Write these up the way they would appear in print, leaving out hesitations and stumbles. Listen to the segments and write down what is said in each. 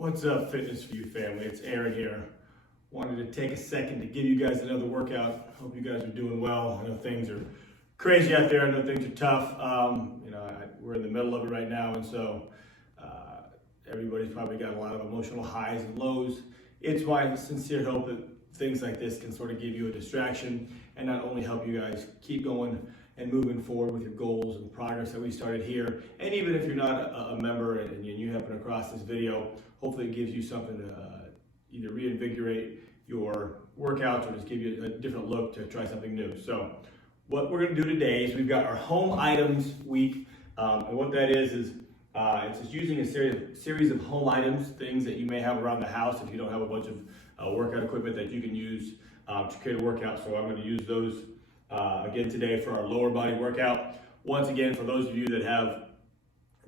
What's up, Fitness for You family? It's Aaron here. Wanted to take a second to give you guys another workout. Hope you guys are doing well. I know things are crazy out there. I know things are tough. We're in the middle of it right now, and so everybody's probably got a lot of emotional highs and lows. It's my sincere hope that things like this can sort of give you a distraction and not only help you guys keep going and moving forward with your goals and progress that we started here. And even if you're not a member and you happen across this video, hopefully it gives you something to either reinvigorate your workouts or just give you a different look to try something new. So what we're gonna do today is we've got our home items week. And what that is it's just using a series of home items, things that you may have around the house if you don't have a bunch of workout equipment that you can use to create a workout. So I'm gonna use those again today for our lower body workout. Once again, for those of you that have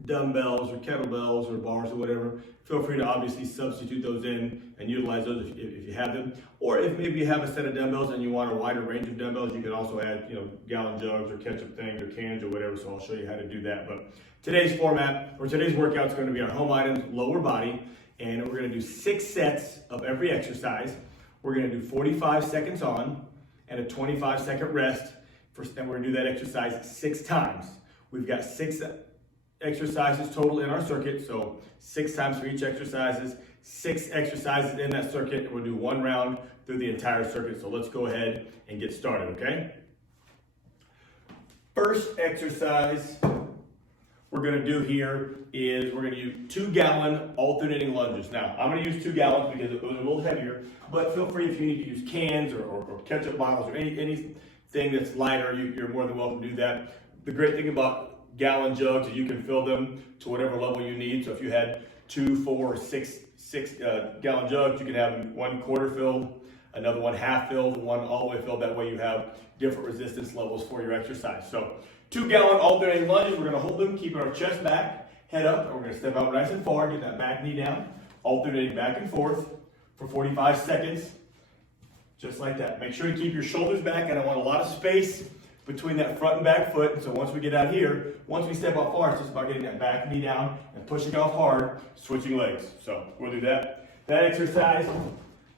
dumbbells or kettlebells or bars or whatever, feel free to obviously substitute those in and utilize those if you have them. Or if maybe you have a set of dumbbells and you want a wider range of dumbbells, you can also add gallon jugs or ketchup things or cans or whatever. So I'll show you how to do that. But today's format or today's workout is going to be our home items, lower body, and we're going to do 6 sets of every exercise. We're going to do 45 seconds on and a 25-second rest. And we're going to do that exercise 6 times. We've got 6 exercises total in our circuit, so 6 times for each exercises, 6 exercises in that circuit, and we'll do 1 round through the entire circuit. So let's go ahead and get started, okay? First exercise we're gonna do here is we're gonna use 2-gallon alternating lunges. Now, I'm gonna use 2 gallons because it was a little heavier, but feel free if you need to use cans or ketchup bottles or anything that's lighter, you're more than welcome to do that. The great thing about gallon jugs is you can fill them to whatever level you need. So if you had 2, 4, or 6 gallon jugs, you can have one quarter filled, another one half filled, one all the way filled. That way you have different resistance levels for your exercise. So 2-gallon alternating lunges, we're gonna hold them, keeping our chest back, head up, and we're gonna step out nice and far, get that back knee down, alternating back and forth for 45 seconds, just like that. Make sure to keep your shoulders back, and I want a lot of space between that front and back foot. And so once we get out here, once we step out far, it's just about getting that back knee down and pushing off hard, switching legs. So we'll do that exercise,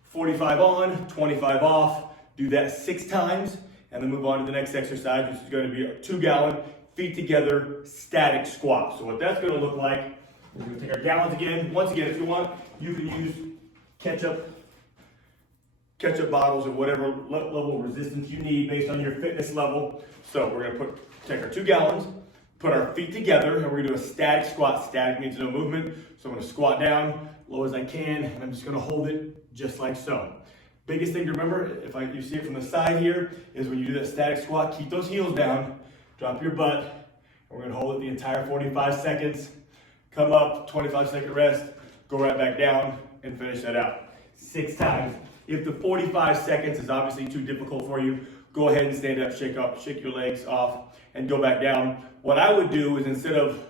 45 on, 25 off. Do that 6 times, and then move on to the next exercise, which is going to be a 2-gallon feet together static squat. So what that's going to look like, we're going to take our gallons again. Once again, if you want, you can use ketchup bottles or whatever level of resistance you need based on your fitness level. So we're gonna take our 2 gallons, put our feet together, and we're gonna do a static squat. Static means no movement. So I'm gonna squat down low as I can, and I'm just gonna hold it just like so. Biggest thing to remember, if you see it from the side here, is when you do that static squat, keep those heels down, drop your butt, and we're gonna hold it the entire 45 seconds, come up, 25-second rest, go right back down, and finish that out 6 times. If the 45 seconds is obviously too difficult for you, go ahead and stand up, shake your legs off, and go back down. What I would do is instead of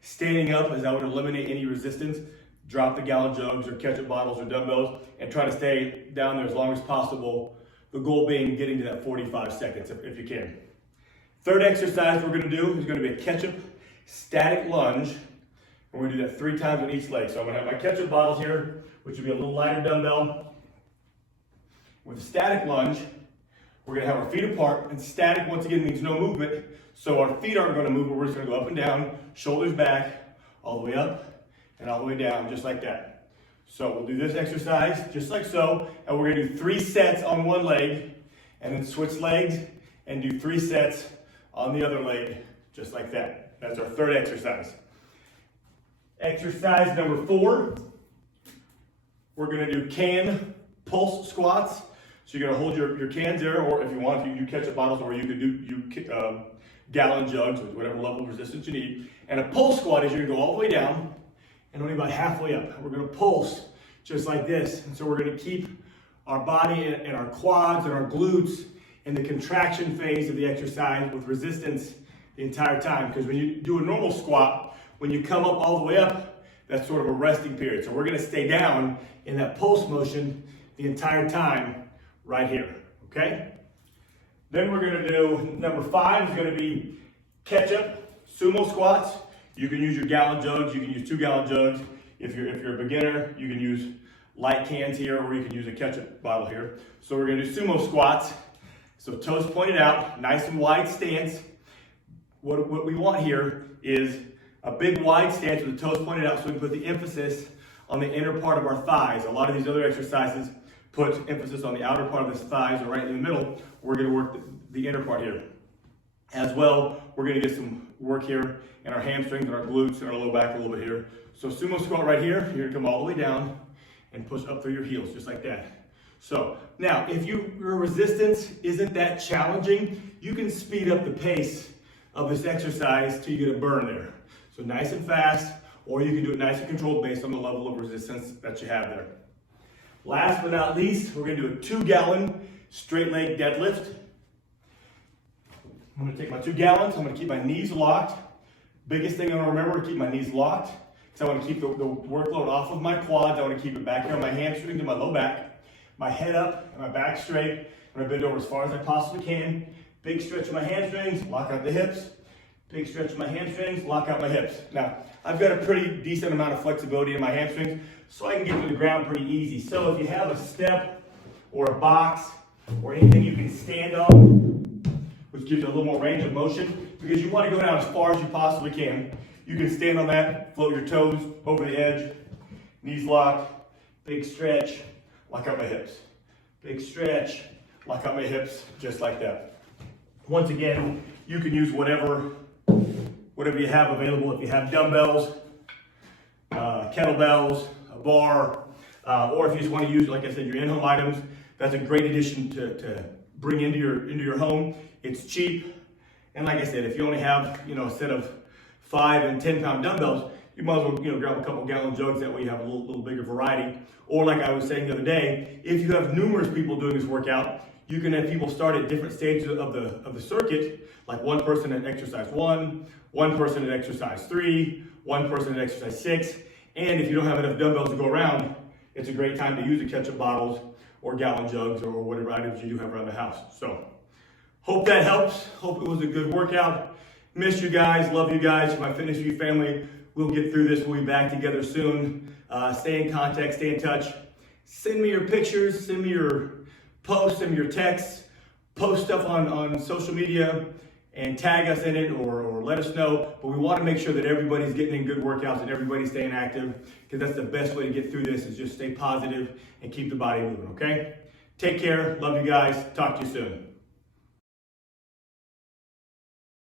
standing up, is I would eliminate any resistance, drop the gallon jugs or ketchup bottles or dumbbells, and try to stay down there as long as possible. The goal being getting to that 45 seconds if you can. Third exercise we're gonna do is gonna be a ketchup static lunge. We're gonna do that 3 times on each leg. So I'm gonna have my ketchup bottles here, which would be a little lighter dumbbell. With a static lunge, we're gonna have our feet apart, and static once again means no movement. So our feet aren't gonna move, but we're just gonna go up and down, shoulders back, all the way up and all the way down, just like that. So we'll do this exercise just like so, and we're gonna do 3 sets on one leg, and then switch legs and do 3 sets on the other leg, just like that. That's our third exercise. Exercise number 4, we're gonna do can pulse squats. So you're gonna hold your cans there, or if you want, you can do ketchup bottles, or you could do gallon jugs with whatever level of resistance you need. And a pulse squat is you're gonna go all the way down and only about halfway up. We're gonna pulse just like this. And so we're gonna keep our body and our quads and our glutes in the contraction phase of the exercise with resistance the entire time. Because when you do a normal squat, when you come up all the way up, that's sort of a resting period. So we're gonna stay down in that pulse motion the entire time right here, okay? Then we're gonna do, number 5 is gonna be ketchup sumo squats. You can use your gallon jugs, you can use 2-gallon jugs. If you're a beginner, you can use light cans here, or you can use a ketchup bottle here. So we're gonna do sumo squats. So toes pointed out, nice and wide stance. What we want here is a big wide stance with the toes pointed out so we can put the emphasis on the inner part of our thighs. A lot of these other exercises put emphasis on the outer part of the thighs or right in the middle. We're gonna work the inner part here. As well, we're gonna get some work here in our hamstrings and our glutes and our low back a little bit here. So sumo squat right here, you're gonna come all the way down and push up through your heels, just like that. So now, if your resistance isn't that challenging, you can speed up the pace of this exercise till you get a burn there. So nice and fast, or you can do it nice and controlled based on the level of resistance that you have there. Last but not least, we're gonna do a 2-gallon straight leg deadlift. I'm gonna take my 2 gallons, I'm gonna keep my knees locked. Biggest thing I wanna remember to keep my knees locked, because I wanna keep the workload off of my quads. I wanna keep it back here on my hamstrings and my low back. My head up and my back straight. I'm gonna bend over as far as I possibly can. Big stretch of my hamstrings, lock out the hips. Big stretch of my hamstrings, lock out my hips. Now, I've got a pretty decent amount of flexibility in my hamstrings, so I can get to the ground pretty easy. So if you have a step or a box or anything you can stand on, which gives you a little more range of motion, because you want to go down as far as you possibly can. You can stand on that, float your toes over the edge, knees locked, big stretch, lock out my hips. Big stretch, lock out my hips, just like that. Once again, you can use whatever you have available. If you have dumbbells, kettlebells, a bar, or if you just want to use, like I said, your in-home items, that's a great addition to bring into your home. It's cheap, and like I said, if you only have a set of 5 and 10 pound dumbbells, you might as well grab a couple gallon jugs. That way you have a little bigger variety. Or like I was saying the other day, if you have numerous people doing this workout, you can have people start at different stages of the circuit, like one person at exercise 1, one person at exercise 3, one person at exercise 6. And if you don't have enough dumbbells to go around, it's a great time to use the ketchup bottles or gallon jugs or whatever items you do have around the house. So hope that helps. Hope it was a good workout. Miss you guys, love you guys. My Fitness View family, we'll get through this. We'll be back together soon. Stay in contact, stay in touch. Send me your pictures, send me your posts, send me your texts, post stuff on social media and tag us in it or let us know. But we want to make sure that everybody's getting in good workouts and everybody's staying active, because that's the best way to get through this, is just stay positive and keep the body moving, okay? Take care. Love you guys. Talk to you soon.